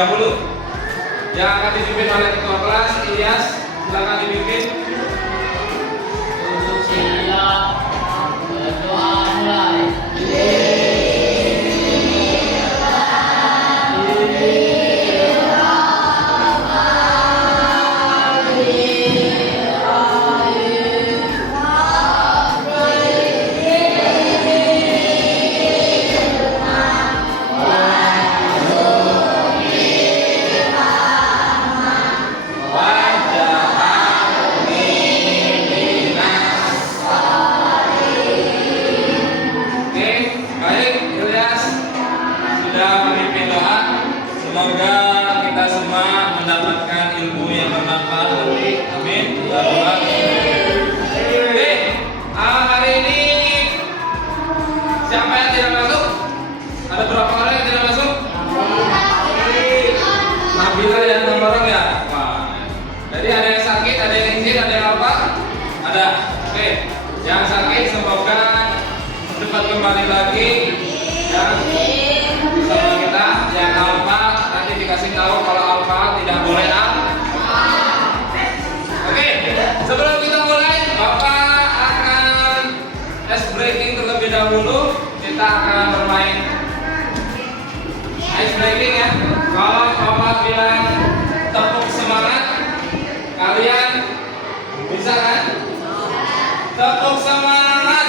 dahulu. Yang akan dipimpin oleh ketua kelas Ilyas, silakan dipimpin. Untuk sila berdoa mulai. Semoga kita semua mendapatkan ilmu yang bermanfaat. Amin. Oke, hari ini siapa yang tidak masuk? Ada berapa orang yang tidak masuk? Nabila yang nomor orang ya? Wah. Jadi ada yang sakit, ada yang izin, ada yang apa? Ada. Oke, yang sakit semoga cepat kembali lagi dan bersama kita. Yang alfa nanti dikasih tahu kalau alfa tidak boleh Oke, sebelum kita mulai, Bapak akan ice breaking terlebih dahulu. Kita akan bermain ice breaking ya. Kalau Bapak bilang tepuk semangat, kalian bisa kan? Tepuk semangat.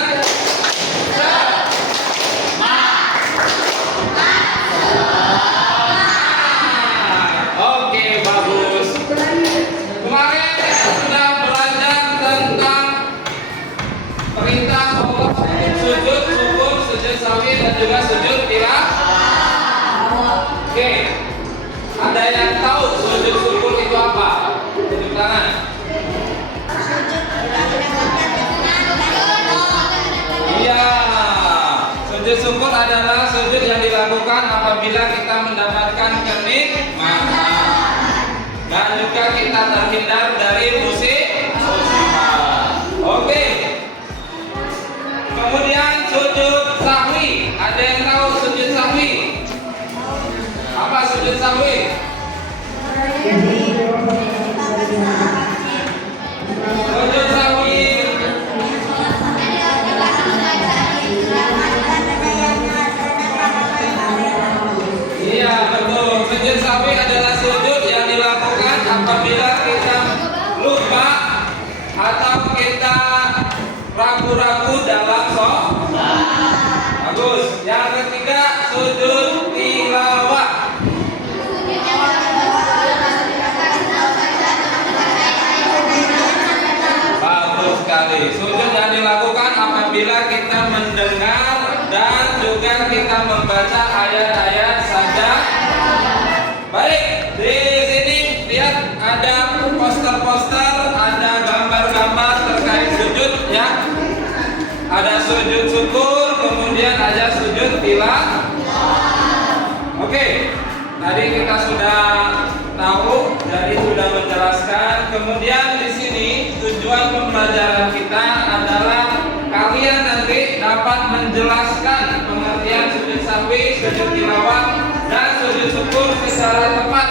Sujud syukur, sujud sawi, dan juga sujud tilawah. Oke, ada yang tahu sujud syukur itu apa? Tunjuk tangan. Iya, sujud syukur adalah sujud yang dilakukan apabila kita mendapatkan kenikmatan dan juga kita terhindar dari musibah. Oke. Kemudian sujud sahwi. Ada yang tahu sujud sahwi? Apa sujud sahwi? Sujud sahwi. Iya betul. Sujud sahwi adalah sujud yang dilakukan apabila kita lupa atau kita ragu-ragu dalam sholat. Bagus. Yang ketiga sujud tilawah. Bagus sekali. Sujud yang dilakukan apabila kita mendengar dan juga kita membaca ayat-ayat saja. Baik, di sini lihat ada poster-poster, ada gambar-gambar terkait sujud ya. Ada sujud syukur, kemudian ada sujud tilawah. Oke, tadi kita sudah tahu, jadi sudah menjelaskan. Kemudian di sini tujuan pembelajaran kita adalah kalian nanti dapat menjelaskan pengertian sujud sahwi, sujud tilawah, dan sujud syukur secara tepat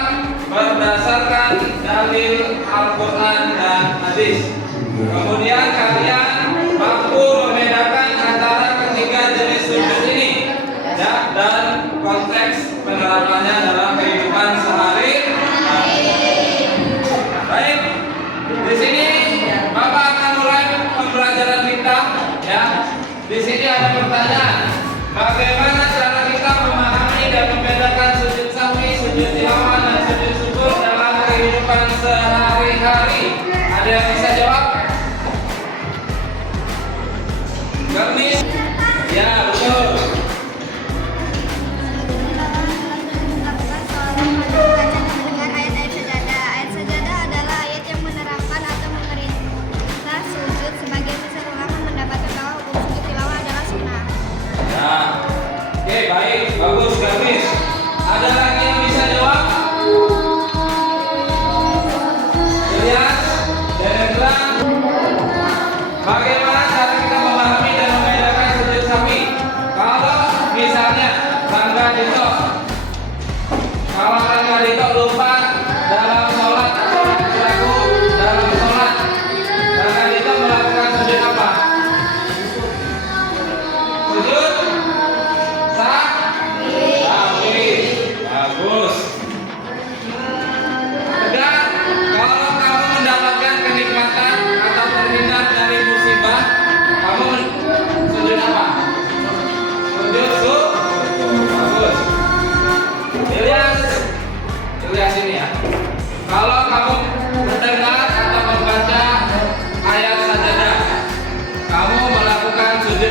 berdasarkan dalil Al-Quran dan hadis. Kemudian kalian mampu membedakan antara ketiga jenis sujud ini ya, dan konteks penerapannya dalam kehidupan sehari-hari. Baik, di sini Bapak akan mulai pembelajaran kita ya. Di sini ada pertanyaan, bagaimana cara kita memahami dan membedakan sujud sahwi, sujud tilawah, dan sujud syukur dalam kehidupan sehari-hari? Ada yang bisa jawab? Garnis? Ya, betul. Dengan ayat-ayat sajadah. Ayat sajadah adalah ayat yang menerapkan atau memerintah sujud sebagai sisa ulama mendapatkan bahwa hukum sujud tilawah adalah sunnah. Ya. Oke, baik, bagus Garnis. Ada lagi yang bisa jawab? Ilyas, Denendra.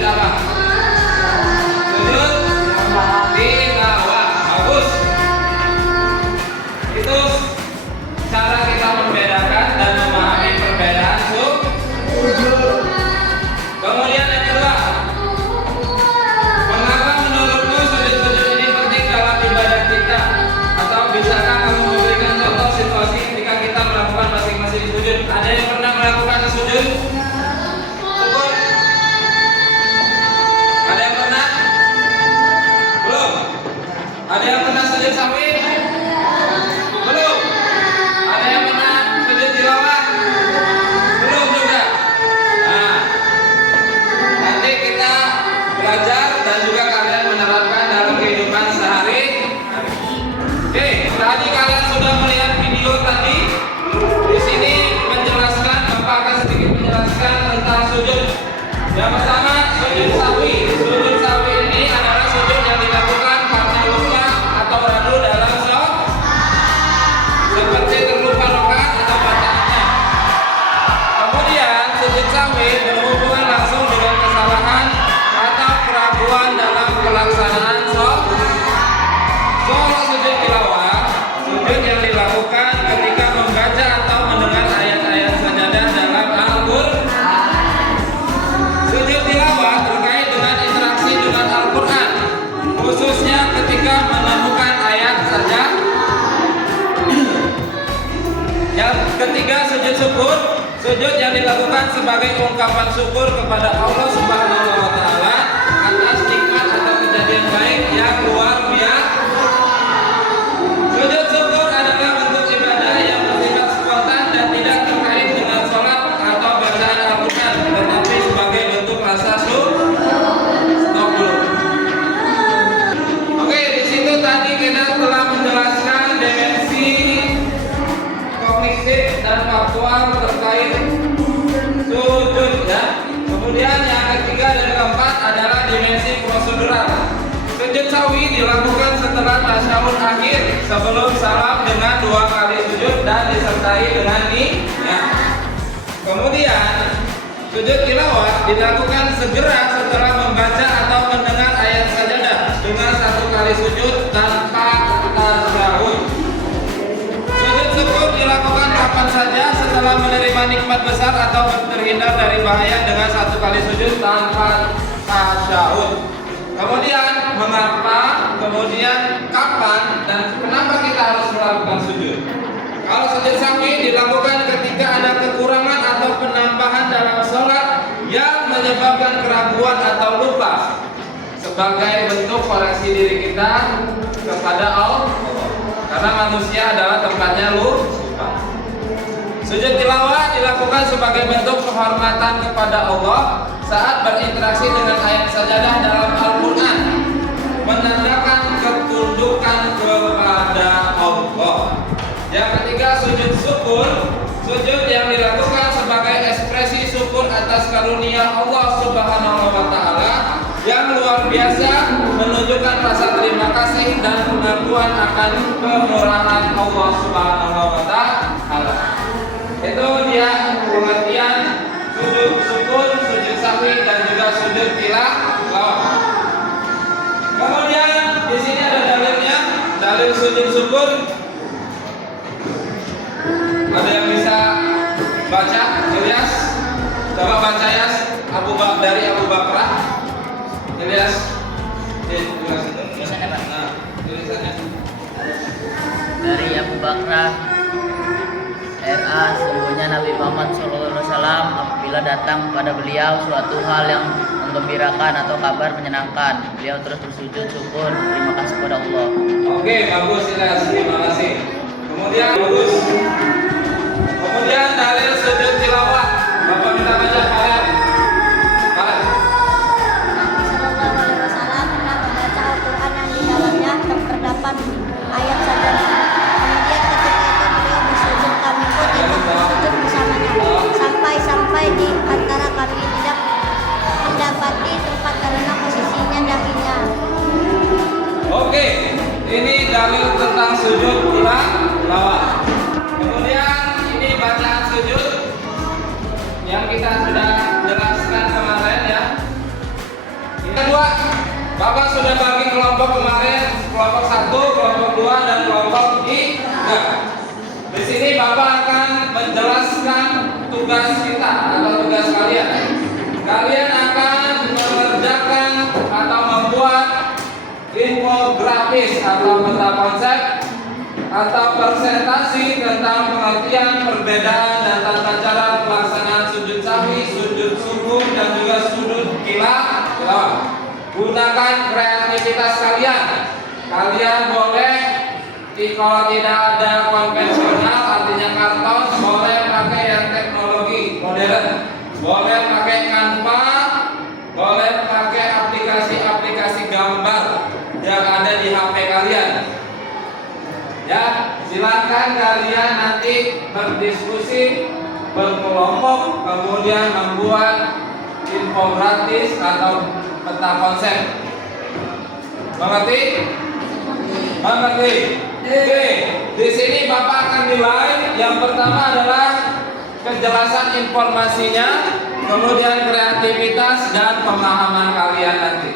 apa? Sujud tilawah. Bagus. Itu cara kita membedakan dan memahami perbedaan sujud. Kemudian yang kedua, mengapa menurutmu sujud-sujud ini penting dalam ibadah kita? Atau bisakah kamu memberikan contoh situasi ketika kita melakukan masing-masing sujud? Ada yang pernah melakukan sujud? Syukur. Ada yang pernah? Belum. Ada yang pernah sujud sawi? Belum. Ada yang pernah sujud tilawah? Belum juga. Nah, nanti kita belajar dan juga kalian menerapkan dalam kehidupan sehari. Oke, tadi kalian sudah melihat video tadi. Di sini menjelaskan, Bapak akan sedikit menjelaskan tentang sujud. Yang pertama, sujud sawi. Sujud sawi ini adalah sujud yang dilakukan karena lupa atau ragu dalam sholat, seperti terlupa rakaat atau bacaannya. Kemudian sujud sawi berhubungan langsung dengan kesalahan atau keraguan dalam pelaksanaan sholat. Kalau sujud tilawah, sujud yang dilakukan ketika membaca atau mendengar ayat-ayat sajadah dalam Al-Qur'an. Sujud tilawah terkait dengan interaksi dengan Al-Qur'an, khususnya ketika menemukan ayat saja. Yang ketiga, sujud syukur, sujud yang dilakukan sebagai ungkapan syukur kepada Allah Subhanahu wa taala atas nikmat atau kejadian baik yang luar biasa. Sujud syukur adalah bentuk ibadah yang bersifat spontan dan tidak terkait dengan sholat atau bacaan Al-Quran, tetapi sebagai bentuk rasa syukur. Stop dulu. Oke, di situ tadi kita telah menjelaskan dimensi kognitif dan faktual terkait sujud ya. Kemudian yang ketiga dan keempat adalah dimensi prosedural. Sujud sawi dilakukan setelah tasyahud akhir sebelum salam dengan 2 kali sujud dan disertai dengan niyat. Kemudian sujud tilawah dilakukan segera setelah membaca atau mendengar ayat sajadah dengan 1 kali sujud tanpa tasyahud. Sujud syukur dilakukan kapan saja setelah menerima nikmat besar atau terhindar dari bahaya dengan 1 kali sujud tanpa tasyahud. Kemudian mengapa, kemudian kapan, dan kenapa kita harus melakukan sujud? Kalau sujud sawi dilakukan ketika ada kekurangan atau penambahan dalam sholat yang menyebabkan keraguan atau lupa, sebagai bentuk koreksi diri kita kepada Allah, karena manusia adalah tempatnya lupa. Sujud tilawah dilakukan sebagai bentuk penghormatan kepada Allah saat berinteraksi dengan ayat sajadah dalam Al-Quran, menandakan ketundukan kepada Allah. Yang ketiga, sujud syukur, sujud yang dilakukan sebagai ekspresi syukur atas karunia Allah Subhanahu wa taala yang luar biasa, menunjukkan rasa terima kasih dan pengakuan akan kemurahan Allah Subhanahu wa taala. Itu dia pengertian sujud syukur, sujud sahwi, dan juga sujud tilawah. Kemudian di sini ada dalilnya, dalil sujud syukur. Ada yang bisa baca? Ilyas, coba baca ya. Dari Abu Bakrah. Ilyas, tulisannya Pak. Nah, tulisannya Dari Abu Bakrah RA, sesungguhnya Nabi Muhammad SAW apabila datang pada beliau suatu hal yang menggembirakan atau kabar menyenangkan, beliau terus bersujud syukur terima kasih kepada Allah. Oke, bagus Ilyas, terima kasih. Kemudian bagus. Kemudian dalil sujud tilawah. Bapak minta baca kalian. Kalian. Nabi Shallallahu Alaihi Wasallam pernah membaca Al-Quran yang di dalamnya terdapat ayat sajadah. Kemudian ketika itu beliau bersujud, kami pun ikut bersujud bersamanya. Sampai di antara kami tidak mendapati tempat karena posisinya dahinya. Oke, ini dalil tentang sujud tilawah. Kemudian ini bacaan sujud yang kita sudah jelaskan kemarin ya. Bapak sudah bagi kelompok kemarin, kelompok 1, kelompok 2, dan kelompok 3. Di sini Bapak akan menjelaskan tugas kita atau tugas kalian. Kalian akan mengerjakan atau membuat infografis atau peta konsep atau presentasi tentang pengertian, perbedaan, dan tata cara pelaksanaan sujud sahwi, sujud syukur, dan juga sujud tilawah. Gunakan kreativitas kalian. Kalian boleh, kalau tidak ada konvensional, artinya karton, boleh pakai yang teknologi modern, boleh pakai Canva, boleh pakai aplikasi-aplikasi gambar yang ada di HP kalian. Ya, silakan kalian nanti berdiskusi, berkelompok, kemudian membuat infografis atau peta konsep. Mengerti? Mengerti? Oke, di sini Bapak akan nilai. Yang pertama adalah kejelasan informasinya, kemudian kreativitas dan pemahaman kalian nanti.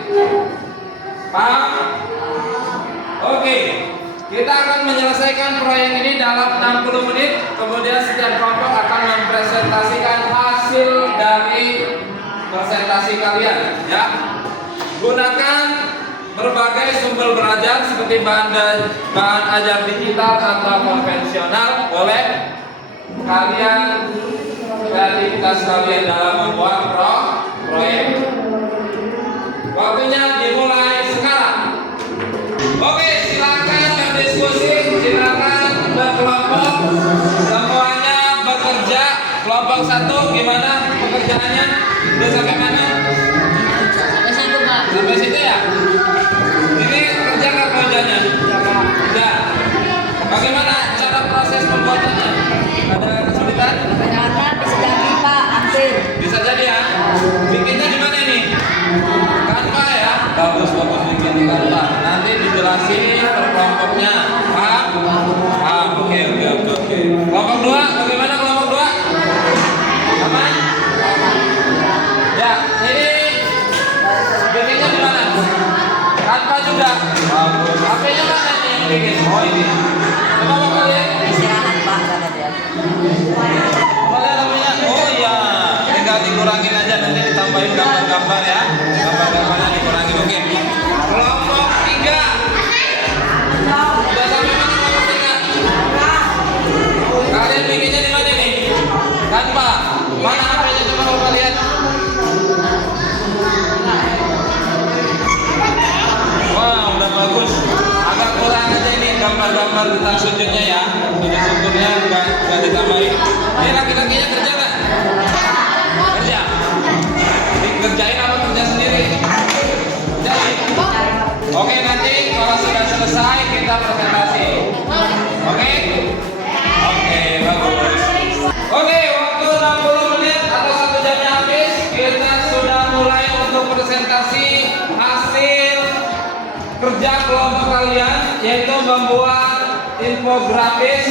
Paham? Oke. Kita akan menyelesaikan proyek ini dalam 60 menit. Kemudian setiap kelompok akan mempresentasikan hasil dari presentasi kalian, ya. Gunakan berbagai sumber belajar seperti bahan ajar digital atau konvensional. Boleh kalian kreativitas kalian dalam membuat proyek. Waktunya dimulai sekarang. Oke, silakan berdiskusi, silakan berkelompok, semuanya bekerja. Kelompok 1 gimana pekerjaannya? Udah sampai mana? Sampai situ, Pak. Sampai situ ya? Ini kerja nggak kerjanya? Ya. Bagaimana cara proses pembuatannya? Ada kesulitan? Karena bisa jadi Pak, hampir. Bisa jadi ya. Bikinnya di mana nih? Canva ya. Bagus bikin di Canva. Nanti dijelasin per kelompoknya. Paham? Paham. Oke. Kelompok 2, bagaimana kelompok 2? Aman? Ya, ini bikinnya di mana? Canva juga. Bagus. HP-nya mana nih yang bikin? Oh ini. Coba mau lihat. Istirahat, Pak, kata dia. Boleh namanya? Oh iya, tinggal dikurangin aja, nanti ditambahin gambar-gambar ya. Gambar-gambarnya dikurangin. Oke. Kelompok 3. Udah sampai mana kelompok 3? Kalian bikinnya di mana nih? Canva. Mana HP-nya coba Bapak lihat. Wah, udah bagus. Agak kurang aja ini gambar-gambar tentang sujudnya ya. Sujud syukurnya nggak ditambahin. Ini laki-lakinya kerja nggak? Kerja. Dikerjain apa kerja sendiri? Kerjain. Oke, nanti kalau sudah selesai kita presentasi. Oke? Oke, bagus. Oke, waktu 60 menit atau 1 jamnya habis. Kita sudah mulai untuk presentasi hasil kerja kelompok kalian, yaitu membuat infografis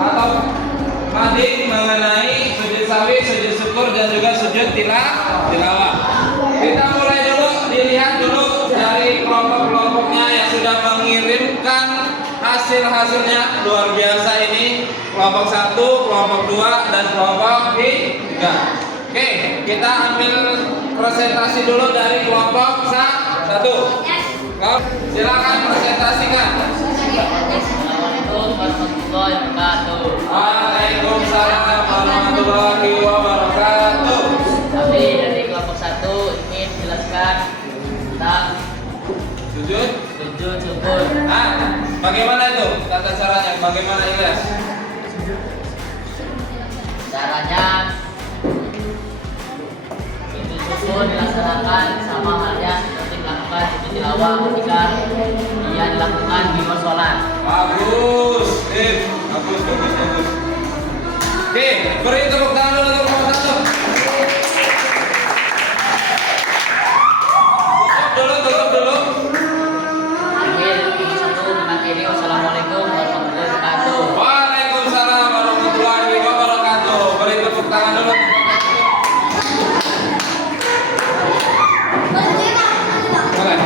atau mading mengenai sujud sahwi, sujud syukur, dan juga sujud tilawah. Kita mulai dulu, dilihat dulu dari kelompok-kelompoknya yang sudah mengirimkan hasil-hasilnya. Luar biasa ini. Kelompok 1, kelompok 2, dan kelompok 3. Oke, kita ambil presentasi dulu dari kelompok 1. Silakan presentasikan. Assalamualaikum warahmatullahi wabarakatuh. Waalaikumsalam warahmatullahi wabarakatuh. Kami dari kelompok 1 ingin menjelaskan tentang Sujud. syukur. Bagaimana itu tata caranya? Bagaimana Ilyas? Caranya sujud syukur dilaksanakan sama halnya seperti melakukan sujud tilawah ketika ia dilakukan di musola. Bagus, bagus. Oke, beri tepuk tangan dulu untuk kelompok 1. Tutup dulu. Akhir kelompok 1 mengakhiri wassalamualaikum warahmatullahi wabarakatuh. Waalaikumsalam warahmatullahi wabarakatuh. Beri tepuk tangan dulu. Boleh.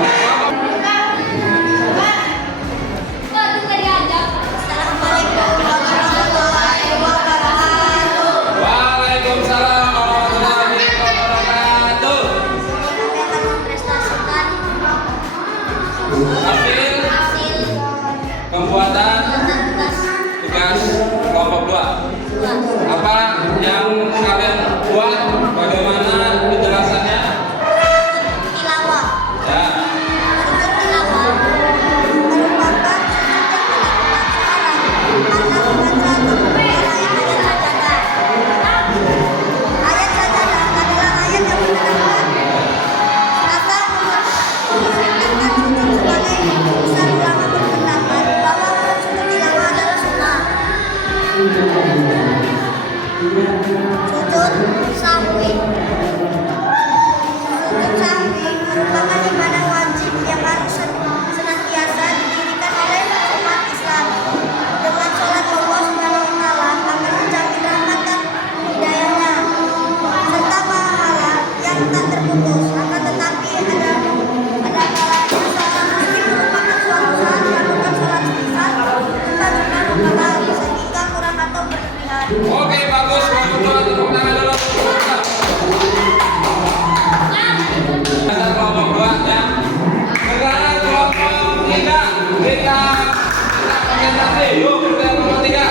hasil hasil pembuatan tugas tugas kelompok 2. Apa yang kalian buat? Bagaimana penjelasannya? tilawah. Ya. Sujud tilawah merupakan sujud yang dilakukan seorang karena membaca ayat sajadah. Ayat sajadah adalah ayat yang menenangkan kata sedangkan sujud sebagai besar ulama berpendapat bahwa sujud tilawah adalah sunnah. Sujud sahwi. Sujud sahwi merupakan ibadah wajib yang harus senantiasa didirikan oleh umat Islam. Dengan sholat Allah Subhanahu wa taala akan menjamin rahmat dan hidayahnya serta pahala yang tak terputus. Akan tetapi ada kalanya seorang muslim merupakan suatu saat melakukan sholat semisal serta juga lupa sehingga kurang atau berlebihan. Oke, bagus. Kelompok 2 tepuk tangan dulu. Dasar kelompok 2 ya. Sekarang kelompok 3 kita presentasi. Yuk, kita kelompok 3.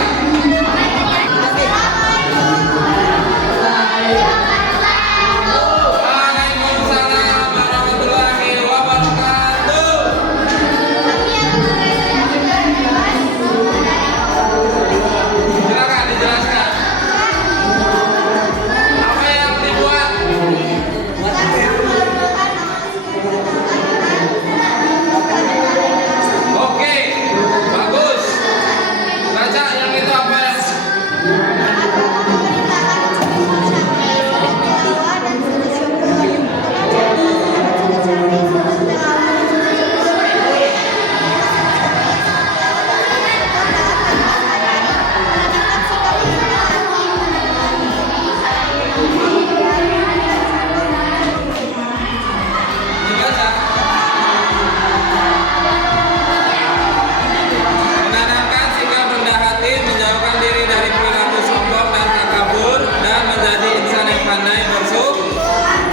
Waalaikumsalam warahmatullahi wabarakatuh. Silakan dijelaskan. Apa yang dibuat? Oke, bagus. Baca yang itu apa ya? Dibaca. Menanamkan sikap rendah hati, menjauhkan diri dari perilaku sombong dan takabur, dan menjadi insan yang pandai bersyukur.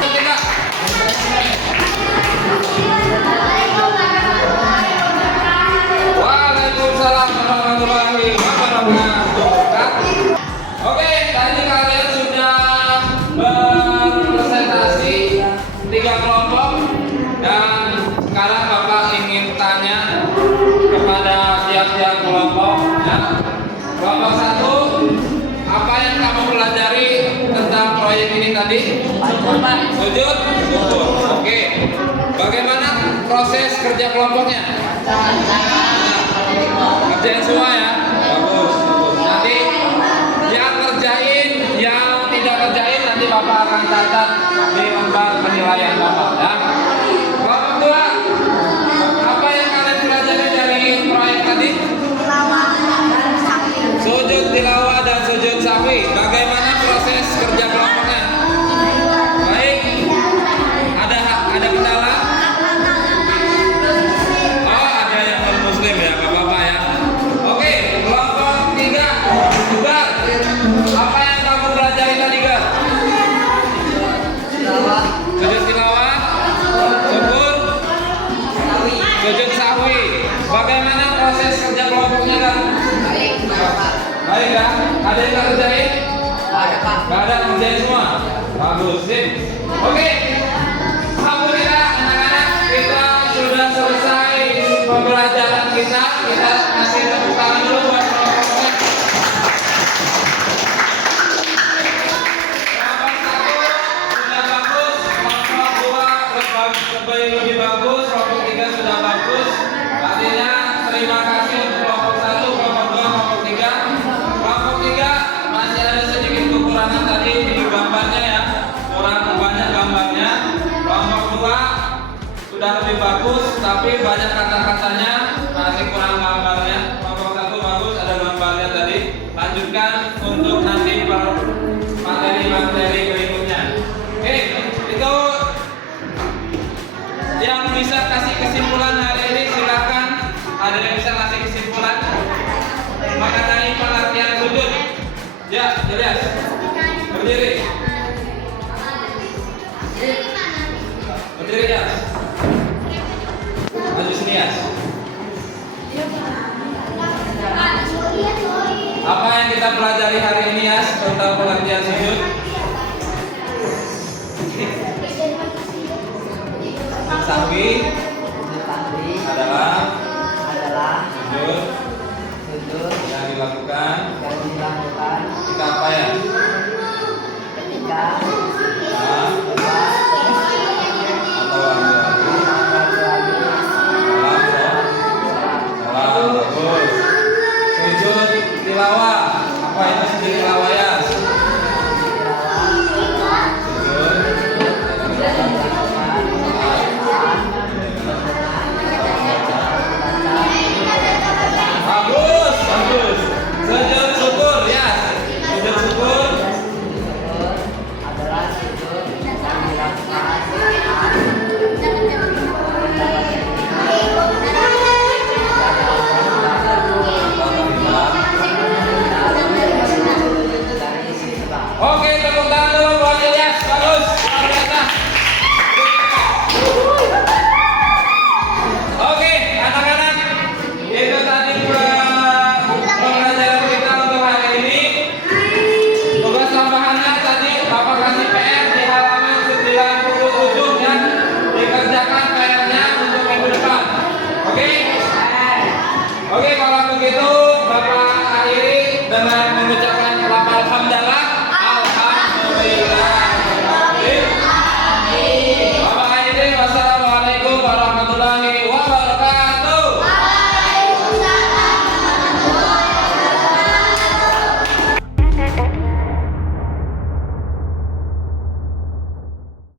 Kita. Waalaikumsalam warahmatullahi wabarakatuh. Oke, tadi kalian sudah berpresentasi 3 kelompok dan sekarang Bapak ingin tanya kepada tiap-tiap kelompok ya. Kelompok 1, apa yang kamu pelajari tentang proyek ini tadi? Sujud syukur. Oke. Bagaimana proses kerja kelompoknya? Kerjain semua ya. Bagus. Nanti yang kerjain, yang tidak kerjain nanti Bapak akan catat di lembar penilaian Bapak ya. Kelompok 2, apa yang kalian pelajari dari proyek tadi? Sujud tilawah dan sujud sahwi. Bagaimana proses kerja kelompoknya? Baik. Ada kendala? Oh, ada yang non muslim ya, Bapak Bapak ya. Oke, kelompok 3. Juga. Apa yang kamu pelajari tadi, Gar? Sujud tilawah, syukur, sujud sahwi. Bagaimana proses kerja kelompoknya, Gar? Baik ya. Ada yang nggak kerjain? Nggak ada, kerjain semua. Bagus sip. Oke. Alhamdulillah anak-anak, kita sudah selesai pembelajaran kita. Kita kasih tepuk tangan dulu buat kelompok-kelompoknya. Kelompok 1 sudah bagus, kelompok 2 lebih bagus, kelompok 3 sudah bagus. Artinya terima kasih untuk kelompok 1, kelompok 2, kelompok 3. Kelompok 3 masih ada sedikit kekurangan tadi di gambarnya ya, kurang banyak gambarnya. Kelompok 2 sudah lebih bagus, tapi banyak kata-katanya masih kurang gambarnya. Kelompok 1 bagus, ada gambarnya tadi. Lanjutkan untuk nanti materi-materi berikutnya. Oke, itu yang bisa kasih kesimpulan hari ini silakan. Ada yang bisa kasih kesimpulan mengenai pelatihan sujud? Ya, jelas. Berdiri. Berdiri ya. Maju sini ya. Yas? Apa yang kita pelajari hari ini Yas tentang pengertian sujud? Sawi